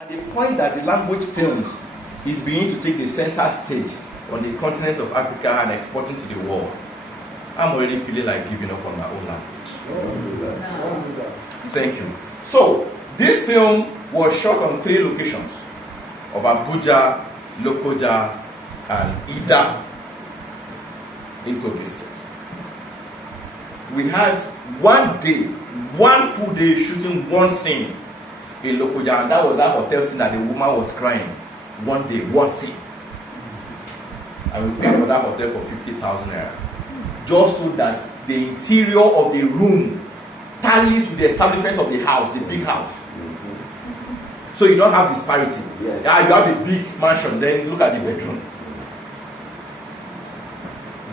At the point that the language films is beginning to take the center stage on the continent of Africa and exporting to the world, I'm already feeling like giving up on my own language. No. Thank you. So, this film was shot on 3 locations of Abuja, Lokoja, and Ida in Kogi State. We had one full day shooting one scene in Lokoja, and that was that hotel scene that the woman was crying. One day, one scene. And we paid for that hotel for 50,000 naira. Just so that the interior of the room tallies with the establishment of the house, the big house. So you don't have disparity. Yes. You have a big mansion, then look at the bedroom.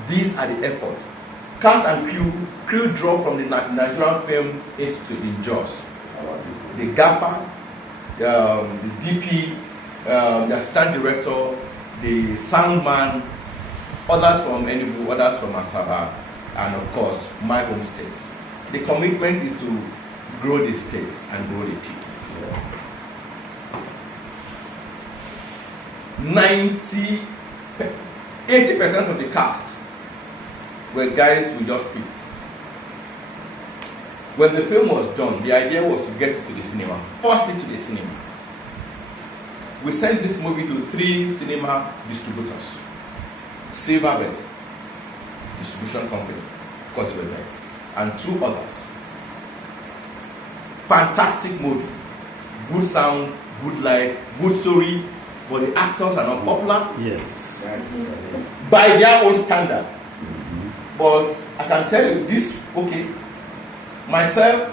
These are the effort. Cast and crew draw from the Nigerian Film Institute in Jos. The gaffer, the DP, the stand director, the sound man, others from Enugu, others from Asaba, and of course my home state. The commitment is to grow the states and grow the people. 80% of the cast were guys we just picked. When the film was done, the idea was to get it to the cinema, force it to the cinema. We sent this movie to 3 cinema distributors. Silverbird Distribution Company, of course we were there, and 2 others. Fantastic movie, good sound, good light, good story, but the actors are not popular. Yes. By their own standard. But I can tell you this, okay, myself,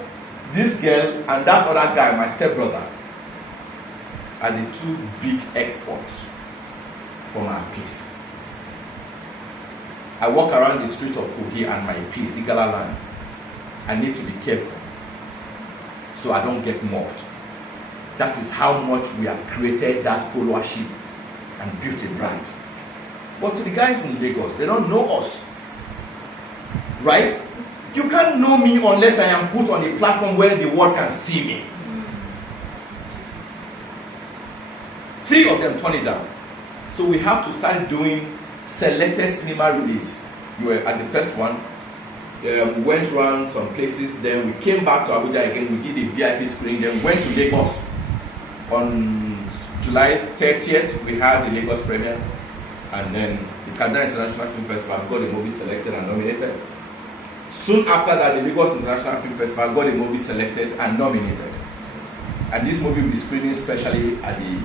this girl, and that other guy, my stepbrother, are the 2 big exports from our piece. I walk around the street of Kogi and my piece, Igala land. I need to be careful so I don't get mocked. That is how much we have created that followership and built a brand. But to the guys in Lagos, they don't know us. Right? You can't know me unless I am put on a platform where the world can see me. 3 of them turn it down. So we have to start doing selected cinema release. You were at the first one. We went around some places, then we came back to Abuja again, we did a VIP screening, then went to Lagos. On July 30th, we had the Lagos premiere, and then the Kaduna International Film Festival got the movie selected and nominated. Soon after that, the Lagos International Film Festival got the movie selected and nominated. And this movie will be screening specially at the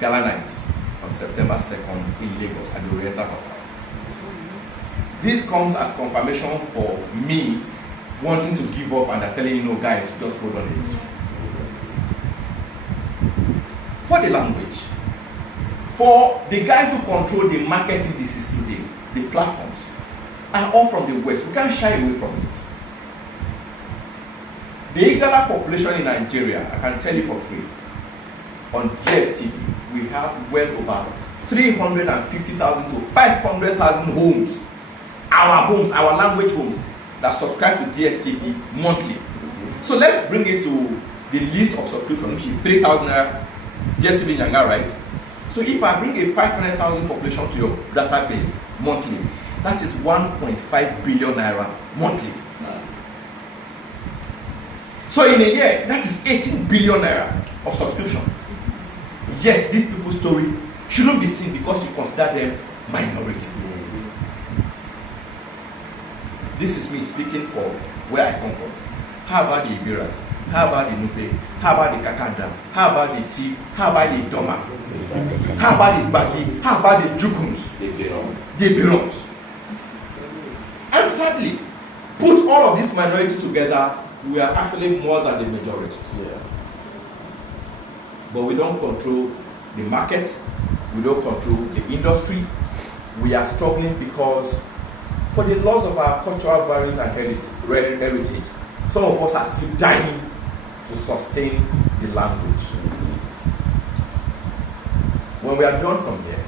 Gala Nights on September 2nd in Lagos at the Oriental Hotel. This comes as confirmation for me wanting to give up, and they're telling you, no guys, just hold on a little. For the language, for the guys who control the market indices today, the platforms, are all from the West. We can't shy away from it. The Igala population in Nigeria, I can tell you for free, on DSTV, we have well over 350,000 to 500,000 homes, our language homes, that subscribe to DSTV monthly. So let's bring it to the list of subscription, which is 3,000 DSTV Yanga, right? So if I bring a 500,000 population to your database monthly, that is 1.5 billion naira monthly. So in a year, that is 18 billion naira of subscription. Yet these people's story shouldn't be seen because you consider them minority. This is me speaking for where I come from. How about the Ibiras? How about the Nupe? How about the Kakanda? How about the Tea? How about the Doma? How about the Bagi? How about the Jukuns? The Birons. And sadly, put all of these minorities together, we are actually more than the majority. Yeah. But we don't control the market, we don't control the industry. We are struggling because for the loss of our cultural values and heritage, some of us are still dying to sustain the language. When we are done from here,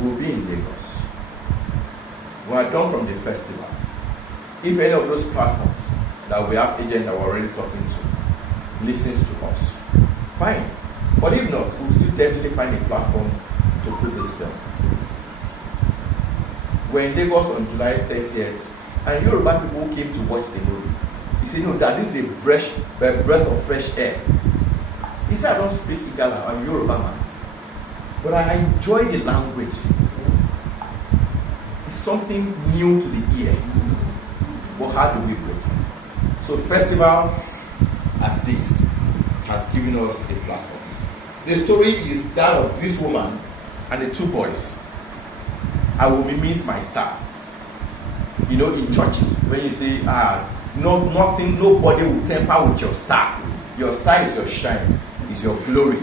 we'll be in Lagos. When we are done from the festival, if any of those platforms that we have agents that we're already talking to listens to us, fine. But if not, we'll still definitely find a platform to put this film. We're in Lagos on July 30th, and Yoruba people came to watch the movie. He said, no, that is a breath of fresh air. He said, I don't speak Igala, I'm Yoruba man. But I enjoy the language. It's something new to the ear. But how do we break it? So festival as this has given us a platform. The story is that of this woman and the two boys. Awomi means my star. You know, in churches, when you say, nothing, nobody will tamper with your star. Your star is your shine, is your glory.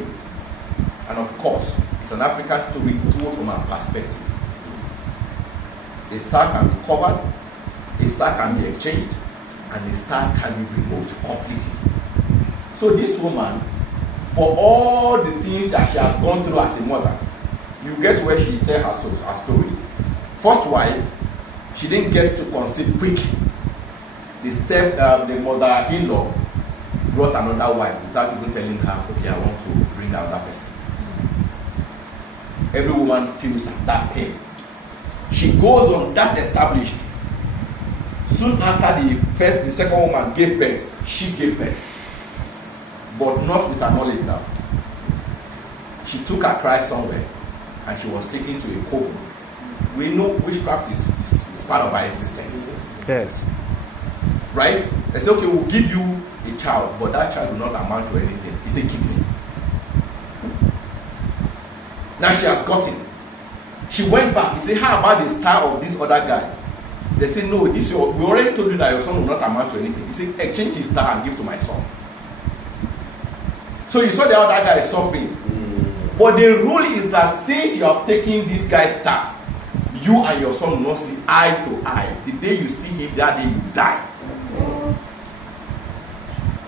And of course, it's an African story told from our perspective. A star can be covered, a star can be exchanged, and a star can be removed completely. So this woman, for all the things that she has gone through as a mother, you get where she tells her story. First wife, she didn't get to conceive quick. The mother-in-law brought another wife without even telling her, okay, I want to bring another person. Every woman feels that pain. She goes on, that established. Soon after the second woman gave birth, she gave birth. But not with her knowledge now. She took her cry somewhere and she was taken to a coven. We know witchcraft is part of our existence. Yes. Right? They say, okay, we'll give you a child, but that child will not amount to anything. It's a kidney. Now she has gotten. She went back. He said, how about the star of this other guy? They said, no, we already told you that your son will not amount to anything. He said, exchange his star and give to my son. So you saw the other guy suffering. But the rule is that since you have taken this guy's star, you and your son will not see eye to eye. The day you see him, that day you die.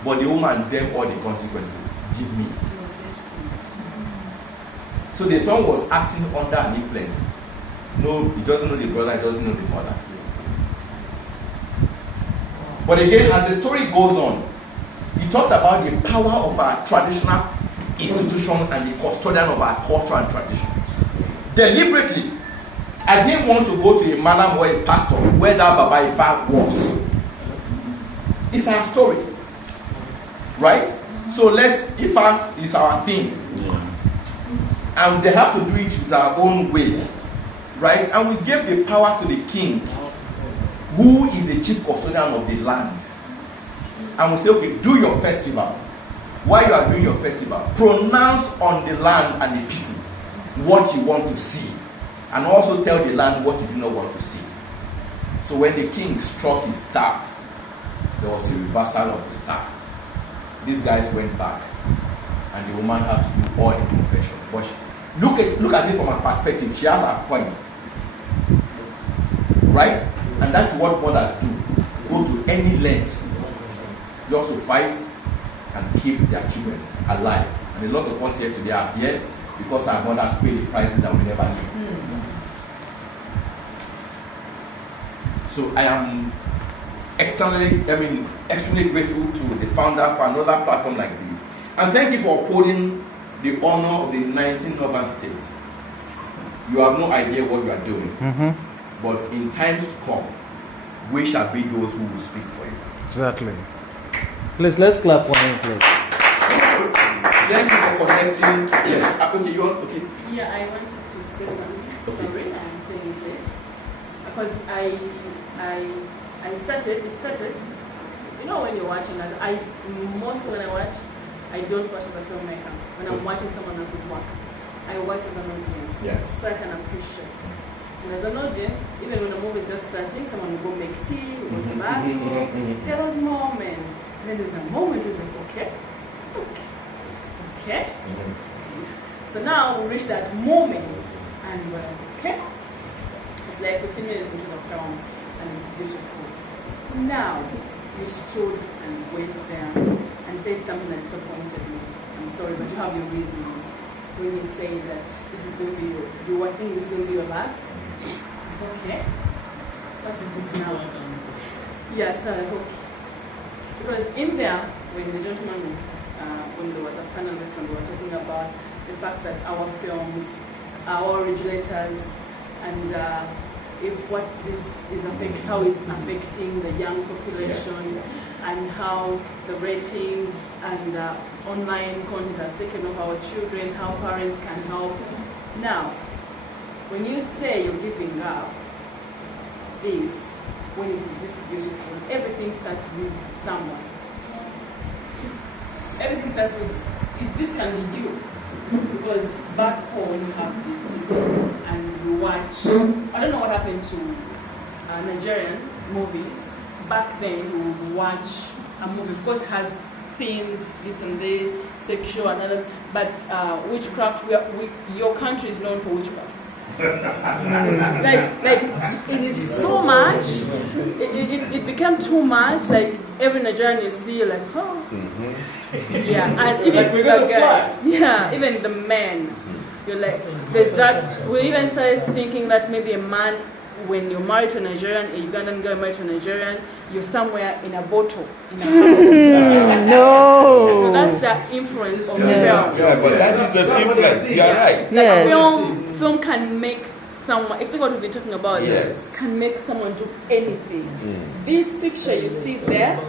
But the woman them all the consequences. Give me. So the son was acting under an influence. No, he doesn't know the brother, he doesn't know the mother. But again, as the story goes on, he talks about the power of our traditional institution and the custodian of our culture and tradition. Deliberately, I didn't want to go to a malam or a pastor where that Baba Ifa was. It's our story. Right? So Ifa is our thing. And they have to do it their own way. Right? And we gave the power to the king, who is the chief custodian of the land. And we say, okay, do your festival. While you are doing your festival, pronounce on the land and the people what you want to see. And also tell the land what you do not want to see. So when the king struck his staff, there was a reversal of the staff. These guys went back, and the woman had to do all the confession. But look at it from her perspective. She has her point. Right? And that's what mothers do. Go to any length just to fight and keep their children alive. And a lot of us here today are here because our mothers pay the prices that we never knew. So I am extremely grateful to the founder for another platform like this. And thank you for upholding the honor of the 19 northern states. You have no idea what you are doing. But in times to come, we shall be those who will speak for you. Exactly. Please, let's clap for him, please. Thank you for connecting. Yes. Okay, you want? Okay. Yeah, I wanted to say something. Sorry, I'm saying it late. Because it started. You know, when you're watching us, mostly when I watch, I don't watch as a filmmaker. When I'm watching someone else's work, I watch as an audience. Yes. So I can appreciate. And as an audience, even when the movie is just starting, someone will go make tea, will go to the bathroom. There are those moments. And then there's a moment where it's like, okay. So now we reach that moment, and we're like, okay. It's like 15 minutes into the film, and it's beautiful. Now, you stood and went there and said something that disappointed me. I'm sorry, but you have your reasons. When you say that this is going to be I think this is going to be your last. Okay. What is this now? Yes, okay. Because in there, when the gentleman is when there was a panelist and we were talking about the fact that our films, our regulators, and if what this is how it's affecting the young population, and how the ratings and online content has taken off our children, how parents can help. Now, when you say you're giving up this, when it is this beautiful, everything starts with someone. Everything starts with, this can be you. Because back home you have this and you watch, I don't know what happened to Nigerian movies. Back then you would watch a movie, of course has themes, this and this, sexual and others, but witchcraft, your country is known for witchcraft. like it is so much, it became too much, like every Nigerian you see, you're like, oh. Yeah, and even like the guys, even the men, you're like, there's that, we even started thinking that maybe a man, when you're married to a Nigerian, a Ugandan girl married to a Nigerian, you're somewhere in a bottle, in a house. No. So that's the influence of film. Yeah, but that is the influence. You're right. Like Yes. film can make someone, exactly what we've been talking about, Yes. can make someone do anything. This picture you see there,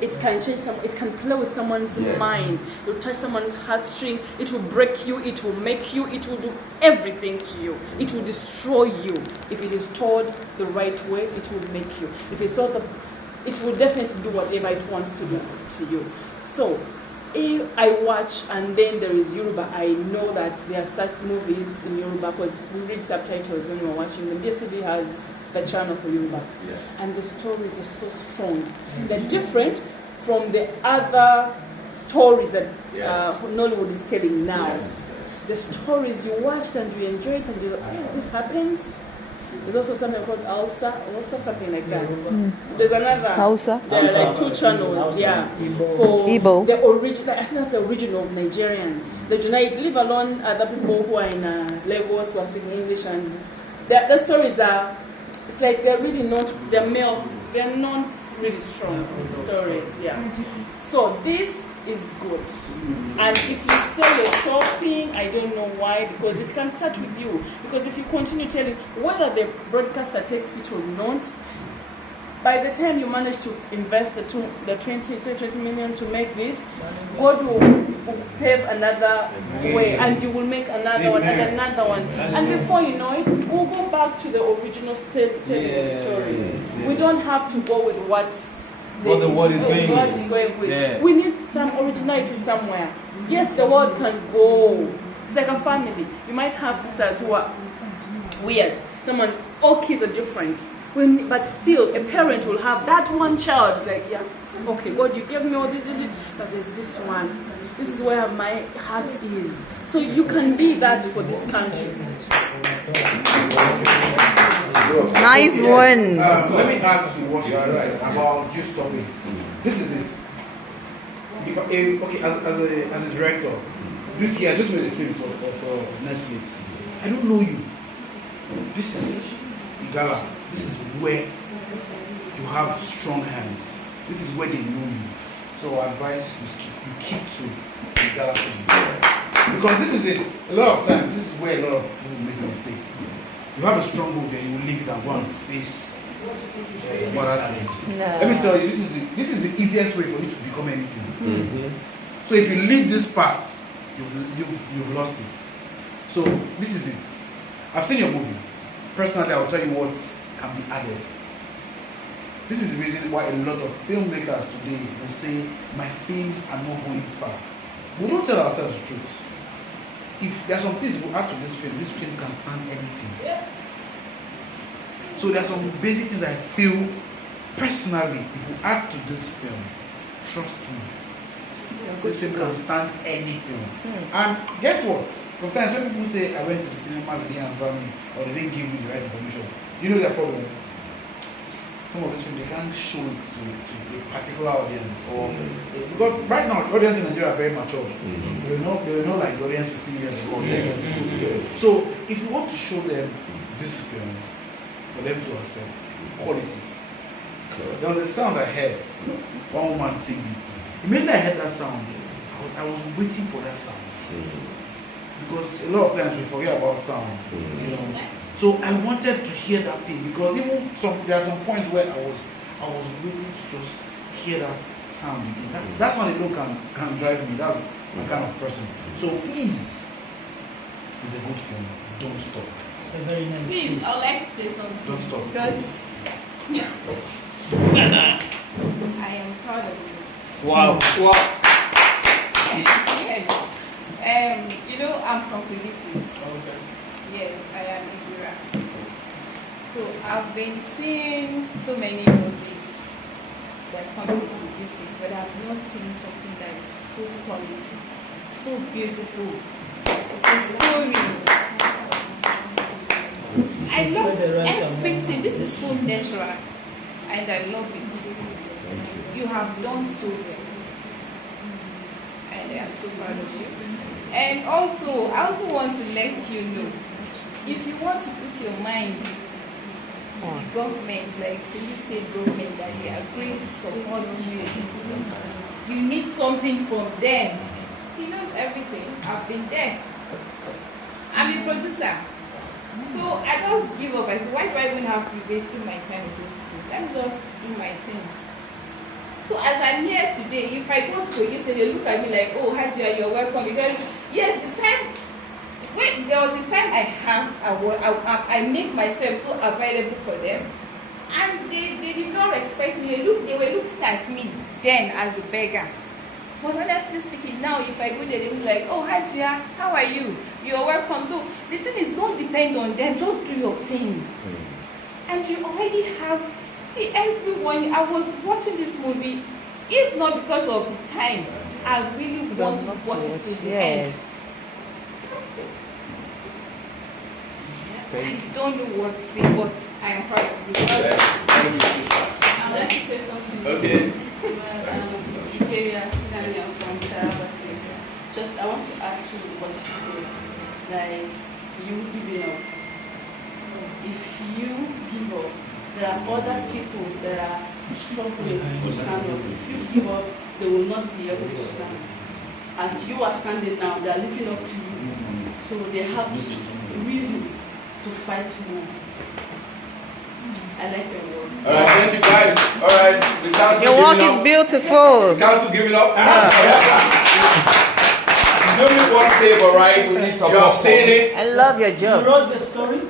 it can change someone, it can play with someone's mind, it will touch someone's heartstring, it will break you, it will make you, it will do everything to you. It will destroy you. If it is told the right way, it will make you. If it's told it will definitely do whatever it wants to do to you. So if I watch and then there is Yoruba, I know that there are such movies in Yoruba because we read subtitles when we're watching them. Yesterday has the channel for Yoruba. Yes. And the stories are so strong. They're different from the other stories that Nollywood is telling now. Yes. The stories you watch it and you enjoy it and you're like, oh, this happens. There's also something called Alsa, also something like that. There's another. Hausa? There are like two channels, for Igbo. the original. I think that's the original of Nigerian. The United, leave alone other people who are in Lagos who are speaking English, and the stories are. It's like they're really not. They're not really strong stories. So this is good. And if you say you're stopping, I don't know why, because it can start with you. Because if you continue telling, whether the broadcaster takes it or not, by the time you manage to invest the 20 million to make this, God will pave another way, and you will make another one and another one. And before you know it, we'll go back to the original stories. We don't have to go with what the world is going with. We need some originality somewhere. Yes, the world can go. It's like a family. You might have sisters who are weird. All kids are different. But still, a parent will have that one child. It's like, okay, God, you gave me all this, but there's this one. This is where my heart is. So you can be that for this country. Nice one. Let me add to what you are right about you stopping. This is it. As a director, this year I just made a film for Netflix. I don't know you. This is Igala. This is where you have strong hands. This is where they know you. So I advise you keep to Igala film. Because this is it. A lot of times, this is where a lot of people make a mistake. You have a strong goal, then you will leave it and go and face other things. Let me tell you, this is the easiest way for you to become anything. So if you leave this path, you've lost it. So this is it. I've seen your movie. Personally, I'll tell you what can be added. This is the reason why a lot of filmmakers today will say my films are not going far. We don't tell ourselves the truth. If there are some things we add to this film can stand anything. So there are some basic things I feel personally, if we add to this film, trust me, this film can stand anything. And guess what? Sometimes when people say I went to the cinema, they didn't answer me, or they didn't give me the right information, you know their problem. Some of this film, they can't show it to a particular audience, or because right now the audience in Nigeria are very mature. They were not like the audience 15 years ago, 10 years ago. So if you want to show them this film, for them to accept quality. There was a sound I heard, one woman singing. Immediately I heard that sound, I but I was waiting for that sound. Because a lot of times we forget about sound, you know. So I wanted to hear that thing because even there are some points where I was waiting to just hear that sound again. That's when alone can drive me. That's my kind of person. So please, it's a good film. Don't stop. It's a very nice Please, piece. I'd like to say something. Don't stop. Because I am proud of you. Wow. Wow. Yes. You know, I'm from Kogi State. Okay. Yes, I am Igala. So I've been seeing so many movies that's coming from Kogi State, but I've not seen something that is so quality, so beautiful. The story. I love everything. This is so natural, and I love it. You have done so well, and I am so proud of you. And also, I also want to let you know, if you want to put your mind to the government, like the state government, that they agree to support you, you need something from them. He knows everything. I've been there. I'm a producer. So I just give up. I said, why do I even have to waste my time with these people? Let me just do my things. So as I'm here today, if I go to Kogi State, they look at me like, oh, Hajia, you're welcome. Because yes, the time, when there was a time I make myself so available for them, and they did not respect me. They were looking at me then as a beggar. But honestly speaking, now if I go there, they'll be like, oh, Hajia, how are you? You're welcome. So the thing is, don't depend on them, just do your thing. And you already have, see, everyone, I was watching this movie, if not because of the time, I really want to watch it to the end. I don't know what to say, but I am proud of you. Thank you, sister. I'd like to say something. Okay. Just, I want to add to what she said. Like, you giving up. If you give up, there are other people that are struggling to stand up. If you give up, they will not be able to stand. As you are standing now, they are looking up to you. So they have reason to fight more. I like your work. Alright, thank you guys. Alright, the council Your work giving is up. beautiful. The council giving up. Do me one favor, right? You have seen it. I love your You job. wrote the story?